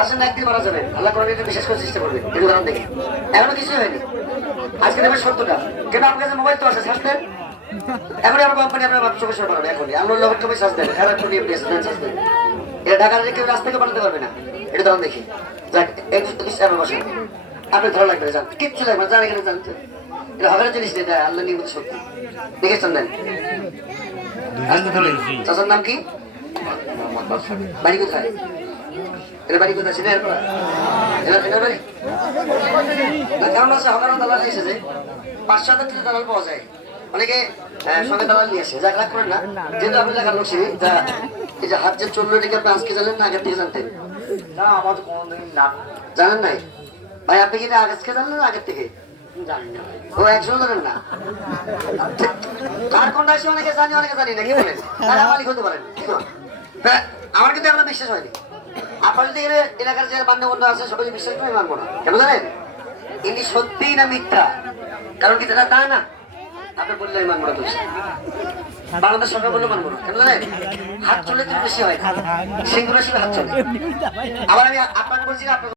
আসেন একদিন মারা যাবেন, আল্লাহ কোরআনে এটা বিশেষ করে চেষ্টা করবেন। এই উদাহরণ দেখে এখনো কিছুই হয়নি, আজকে দেবেন 70টা, কেন আপনার কাছে মোবাইল তো আছে, সার্চ দেন। এখনই আমার কোম্পানি আপনার চোখে সরে পারবে, এখনই আল্লাহ তুমি সার্চ দেন, খারাপ করে নিয়ে সার্চ দেন। এটা ঢাকার কেউ রাস্তা থেকে বানাতে পারবে না, এটা তখন দেখি যাক একটু বসেন, আপনার ধরা লাগবে, যান কিচ্ছু লাগবে না, যান এখানে জানতে এটা হবে জিনিস নেই, এটা আল্লাহ নির্মিত শক্তি। দেখেছেন দেন চাচার নাম কি, বাড়ি কোথায়, এটা বাড়ি কোথায় ছিল বাড়ি কেমন আছে, আমার দালাল এসেছে 500 টাকা দালাল পাওয়া যায়, অনেকে সঙ্গে দালাল নিয়ে আসে, যা রাগ করেন না, যেহেতু আপনি দেখার লোক ছিলেন, যা এই যে হাত যে চললো এটাকে আপনি আজকে জানেন না আগের থেকে জানতেন? না আমার তো কোনোদিন না জানেন নাই ভাই, আপনি কি আজকে জানলেন না আগের থেকে? ও একজন জানেন না, কার কোনটা আছে অনেকে জানি অনেকে জানি না, কি বলেন? তারা মালিক হতে পারেন, আমার কিন্তু এখনো বিশ্বাস হয়নি। আপনার যদি এলাকার যে মান্যগণ্য আছে সবাই বিশ্বাস করে মানবো না, কেন জানেন? ইনি সত্যিই না মিথ্যা, কারণ কি তা না আপনি বললে মানবো না, বাংলাদেশ সরকার বললে মানবো না, কেন জানেন? হাত চলে তো বেশি হয় না, সেগুলো হাত চলে। আবার আমি আপনাকে বলছি না আপনার